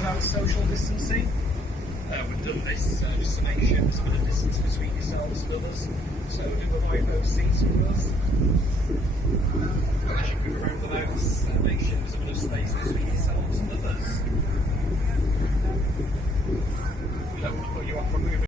About social distancing. We've done this just to make sure there's a bit of distance between yourselves and others, so do avoid those seats with us. As you move around the house, make sure there's a bit of space between yourselves and others. We don't want to put you off from moving.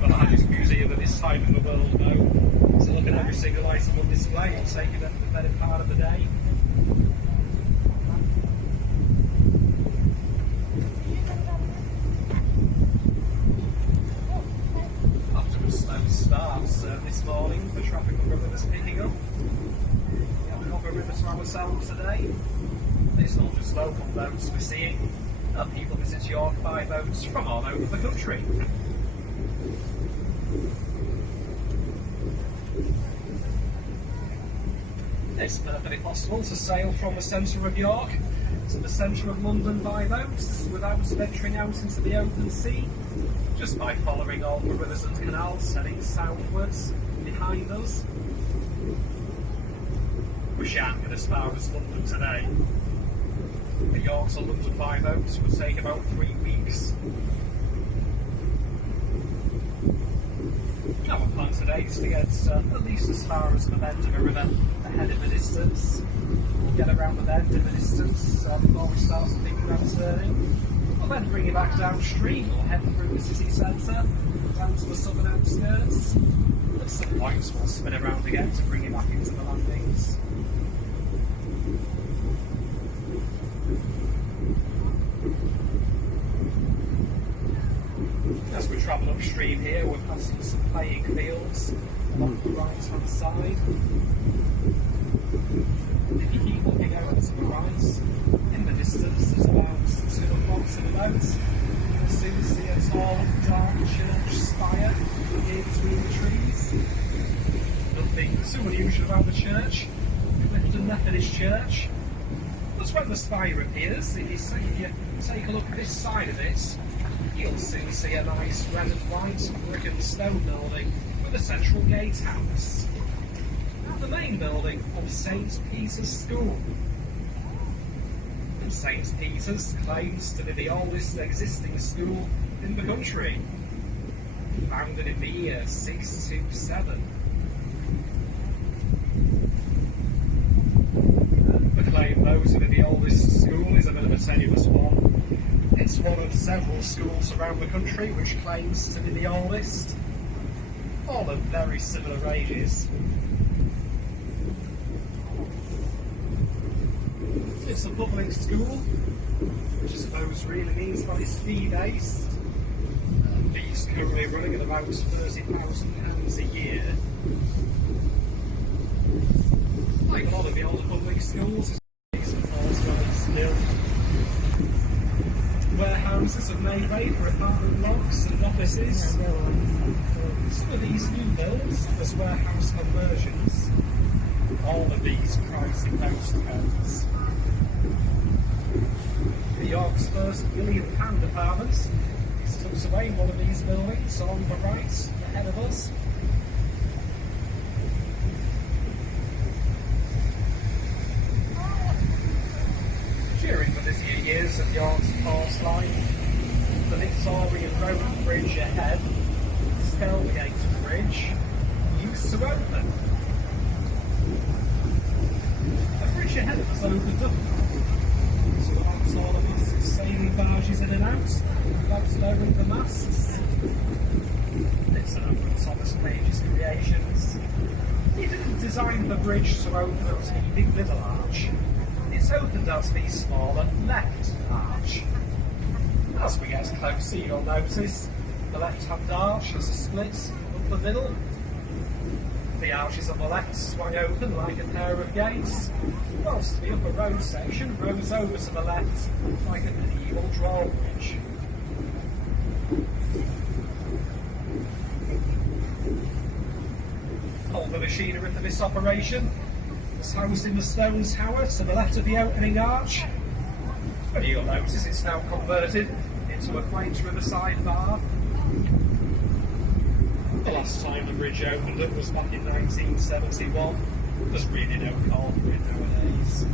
The largest museum of this type in the world now. So look at every single item on display. It'll take you the better part of the day. After a slow start this morning, the traffic on the river's picking up. We have another river to ourselves today. It's not just local boats we're seeing. People visit York by boats from all over the country. It's perfectly possible to sail from the centre of York to the centre of London by boats without venturing out into the open sea, just by following all the rivers and canals heading southwards behind us. We shan't get as far as London today. The York to London by boats would take about 3 weeks. Our plan today is to get at least as far as the bend of a river ahead of the distance. We'll get around the bend in the distance before we start to think about turning. We'll then bring it back downstream. We'll head through the city centre, down to the southern outskirts. At some point we'll spin around again to bring it back into the landings. As we travel upstream here, we're passing some playing fields along the right-hand side. If you keep looking over to the right, in the distance there's about 2 o'clock in a boat. You'll soon see a tall, dark church spire here between the trees. Nothing too unusual about the church. Clifton Methodist Church. But when the spire appears, if you take a look at this side of it, you'll soon see a nice red and white brick and stone building with a central gatehouse. The main building of St. Peter's School. And St. Peter's claims to be the oldest existing school in the country, founded in the year 627. The claim, though, to be the oldest school is a bit of a tenuous one. It's one of several schools around the country which claims to be the oldest, all of very similar ages. It's a public school, which I suppose really means that it's fee-based. Fees currently running at about £30,000 a year. Like a lot of the older public schools, it's decent falls still. Warehouses are made way for apartment blocks and offices. Some of these new builds, as warehouse conversions, all of these pricey postcodes. The York's first £1 million apartment is tucked away in one of these buildings on the right ahead of us. During the busier years of York's past life, the Victorian Roman Bridge ahead, Skelgate Bridge, used to open. The bridge ahead of us opened up, so that's all of these sailing barges in and out, without lowering the masts. It's another of Thomas Page's creations. He didn't design the bridge to open up to the big middle arch. It's opened as the smaller left arch. As we get closer, you'll notice the left-hand arch has a split up the middle. The arches on the left swung open like a pair of gates, whilst the upper road section rose over to the left like a medieval drawbridge. All the machinery for this operation is housed in the stone tower to the left of the opening arch. But you'll notice it's now converted into a quaint riverside bar. The last time the bridge opened up was back in 1971. There's really no call for it nowadays.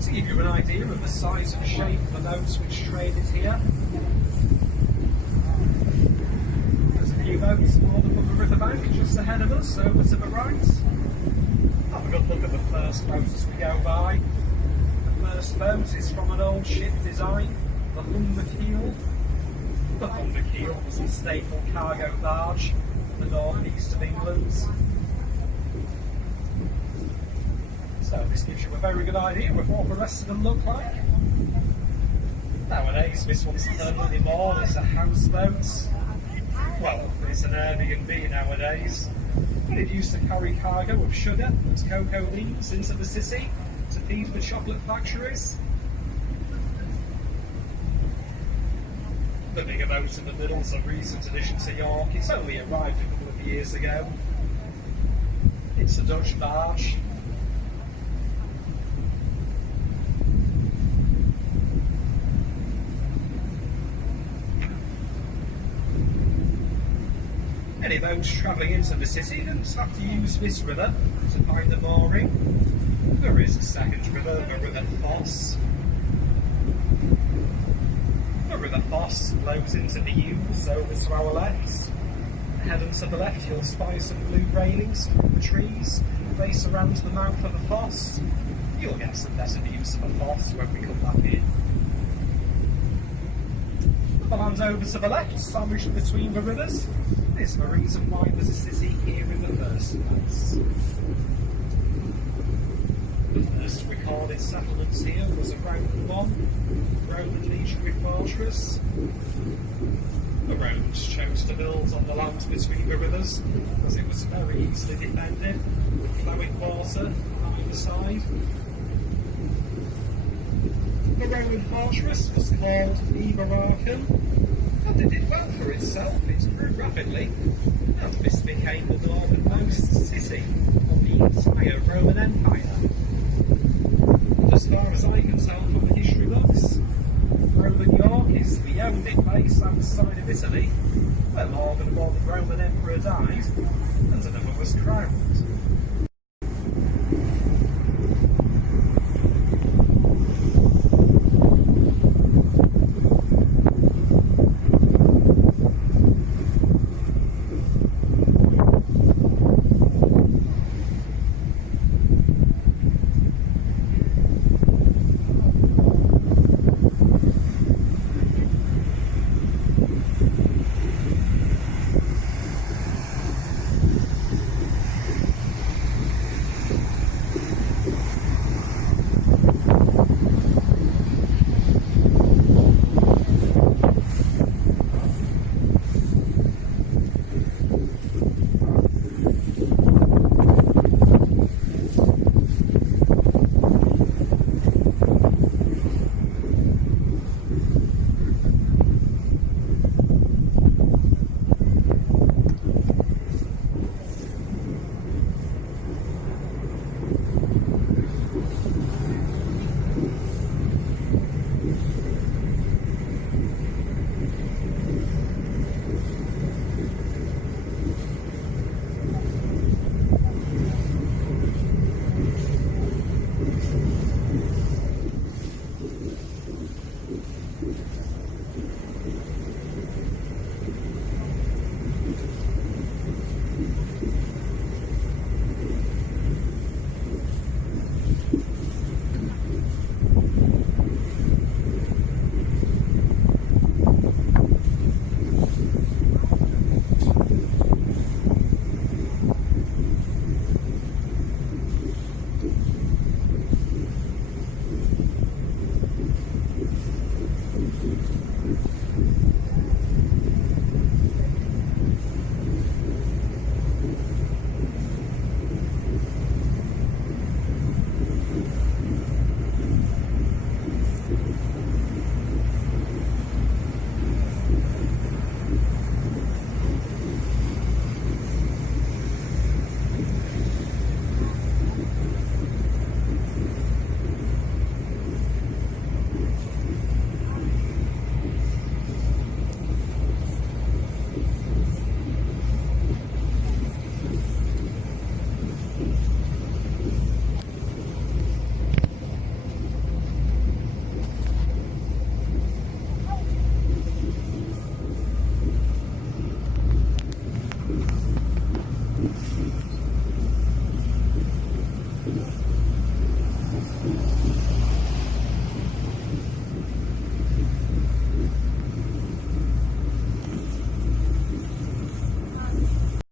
To give you an idea of the size and shape of the boats which traded here, there's a few boats moored up on the riverbank just ahead of us, over to the right. Have a good look at the first boat as we go by. The first boat is from an old ship design, the Humberkeel. The Humberkeel was a staple cargo barge in the northeast of England. So this gives you a very good idea of what the rest of them look like. Nowadays, this one's permanently moored as a houseboat. Well, it's an Airbnb nowadays. But it used to carry cargo of sugar and cocoa beans into the city to feed the chocolate factories. The bigger boat in the middle is a recent addition to York. It's only arrived a couple of years ago. It's a Dutch barge. Any boats travelling into the city don't have to use this river to find a mooring. There is a second river, the River Foss. The River Foss flows into the Ouse over to our left. Ahead and to the left you'll spy some blue railings from the trees they surround the mouth of the foss. You'll get some better views of the foss when we come back in. The land over to the left, sandwiched between the rivers, is the reason why there's a city here in the first place. The first recorded settlements here was around Roman legionary fortress. The Romans chose to build on the land between the rivers because it was very easily defended with flowing water on either side. The Roman fortress was called Iberacum. and it did well for itself. It grew rapidly, and this became the northernmost city of the entire Roman Empire. And as far as I can tell from the history books, Roman York is the only place outside of Italy where more than one Roman emperor died and another was crowned.